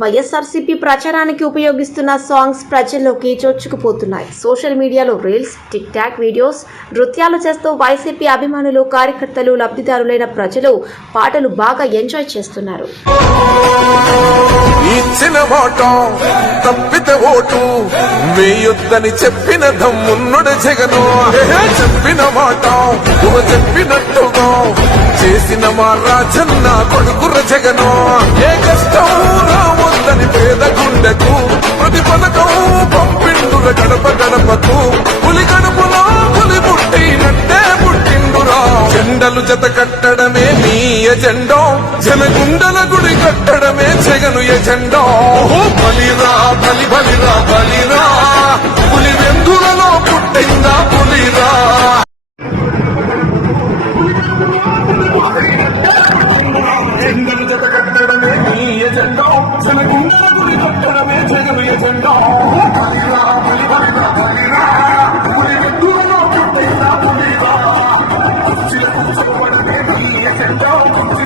వైఎస్ఆర్సీపీ ప్రచారానికి ఉపయోగిస్తున్న సాంగ్స్ ప్రజల్లోకి చొచ్చుకుపోతున్నాయి. సోషల్ మీడియాలో రీల్స్ టిక్ టాక్ వీడియోస్ నృత్యాలు చేస్తూ వైసీపీ అభిమానులు కార్యకర్తలు లబ్ధిదారులైన ప్రజలు పాటలు బాగా ఎంజాయ్ చేస్తున్నారు. ఇచ్చిన మాట తప్పితే ఓటు వేయొద్దని చెప్పిన దమ్మున్నుడు జగను. చెప్పిన మాట చెప్పినట్టుగా చేసిన మా రాజన్న కొడుకుర జగను. ఏ కష్టం జెండలు జత కట్టడమే మీ ఎజెండో. జనగుండల గుడి కట్టడమే జగను ఎజెండో. బలిరా బలి బలిరా. బలిరా పులి వెందులలో పుట్టిందా పులిరా. జెండలు జత కట్టడమే మీ ఎజెండో. జనగుండల గుడి కట్టడమే జగను ఎజెండో.